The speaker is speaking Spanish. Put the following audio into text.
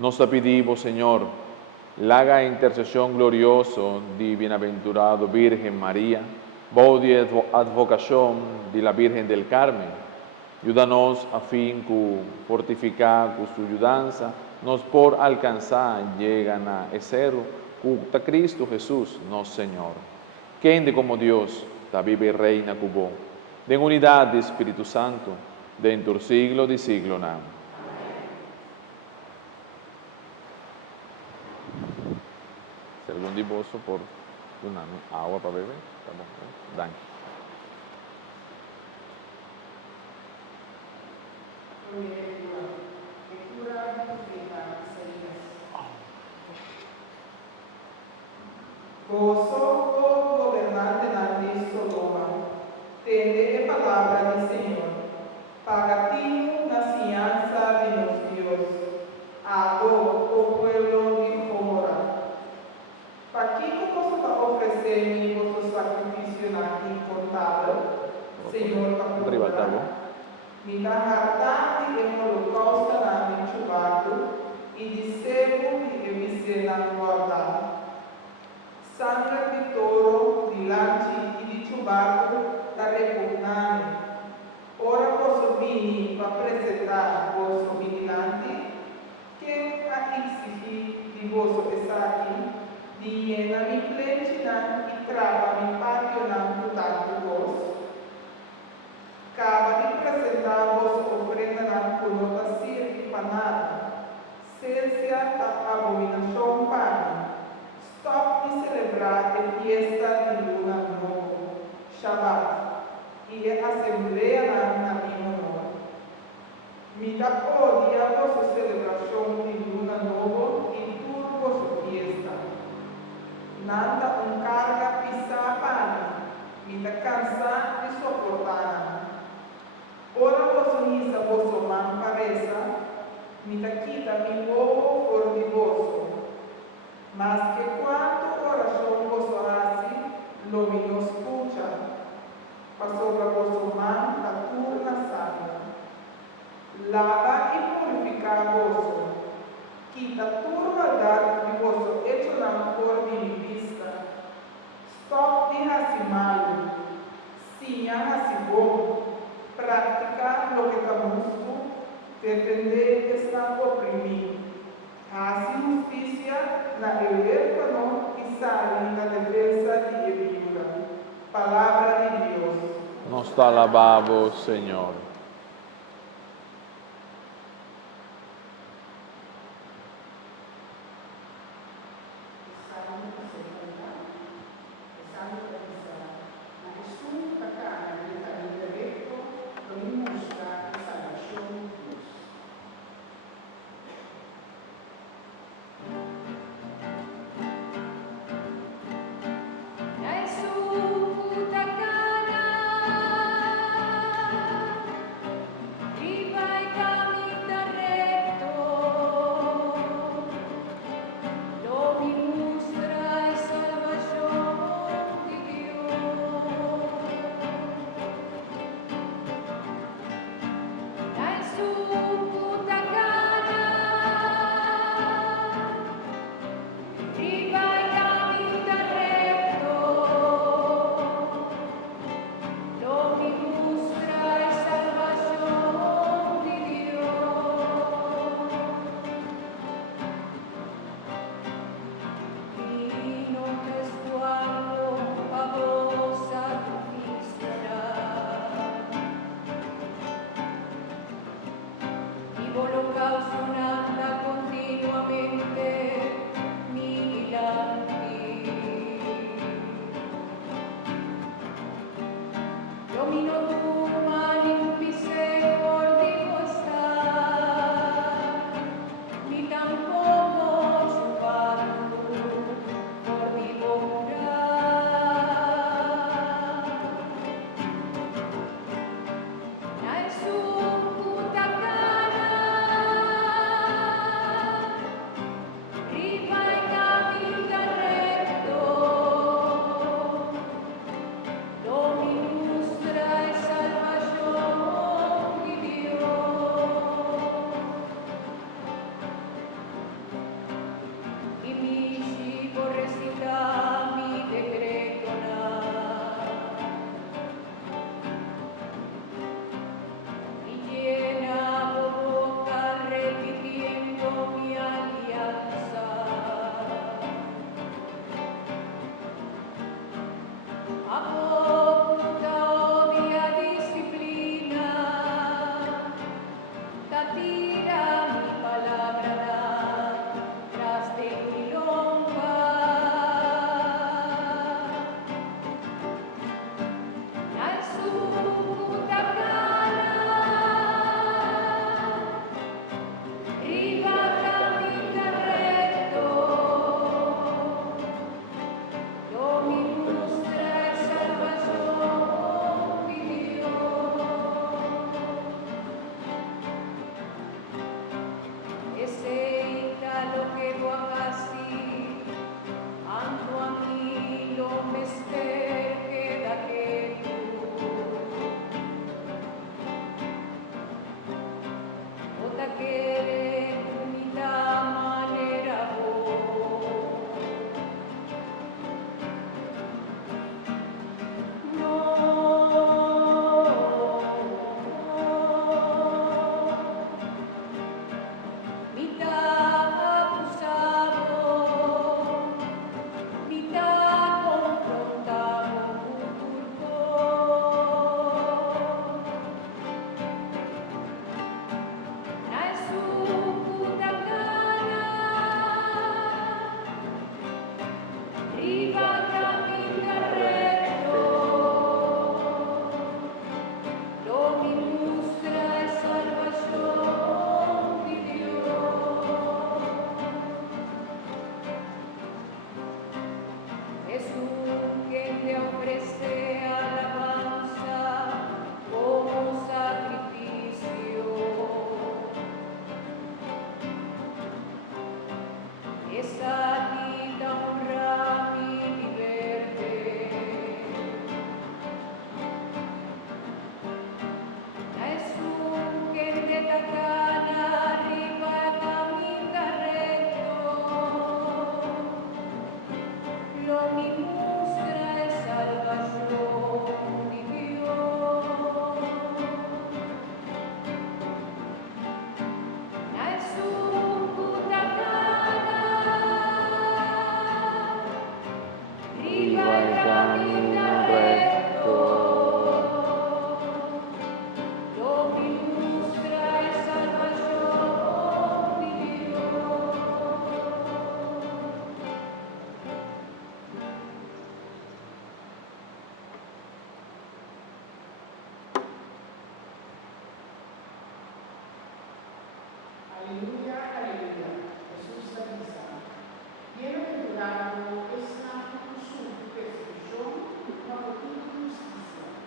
Nos pedimos, Señor, la intercesión glorioso di bienaventurado Virgen María, voz de advocación de la Virgen del Carmen. Ayúdanos a fin que fortificar con su ayudanza, nos por alcanzar llegan a cero, cuta Cristo Jesús, no Señor. Quien de como Dios, da vive y reina cubo, de unidad de Espíritu Santo, dentro del siglo de siglo nada. Algún divoso por una agua para beber, tá bom, né? Danke. Lectura del profeta Isaías. Gozo, oh gobernante de Sodoma, tende palabra del Señor. Pagatino na cianza de los Dios. Hago, oh pueblo de Gomorra. Paquito cosa para ofrecer vuestro sacrificio incontable, Señor, para Ribaltabo. mi harta di holocausto na chubato e di sebo di evisena guarda. Sangue di toro, di lanci e di chubato da repugnare. Ora posso vini per presentare vostro vigilanti che a exigir di vostro esaki di na mi plecina e trava mi patio na tanto vos. Acaba de apresentar vossa ofrenda na conota panada, ciencia a abominação pane. Stop de celebrar a fiesta de luna novo, Shabbat, e a assembleia na minha honra. Me dá odia a vossa celebração de luna novo e tudo vossa fiesta. Nada carga pisar pane, me dá cansar de suportar. Ora vosso misa vosso man paresa, mi taquita mi uovo for di vosso, mas que quanto oração vosso hace, lo mi no escucha, pa sobre vosso man la turna sana. Lava e purifica vosso, quita turma maldade de vosso hecho na for de mi vista. Stop de hasi malo, sim hasi bom, praticar lo que estamos defender está oprimido. Hace justicia na el huérfano y sale na defensa de viuda. Palabra de Dios. Nos te alabamos, Señor. querer mitad manera vos. No, mitad acusado, mitad confrontado, na su kutangana, riva camina recto, lo mi mustra e salvación di Dios. Jesús que te ofrece alabanza como sacrificio. Esa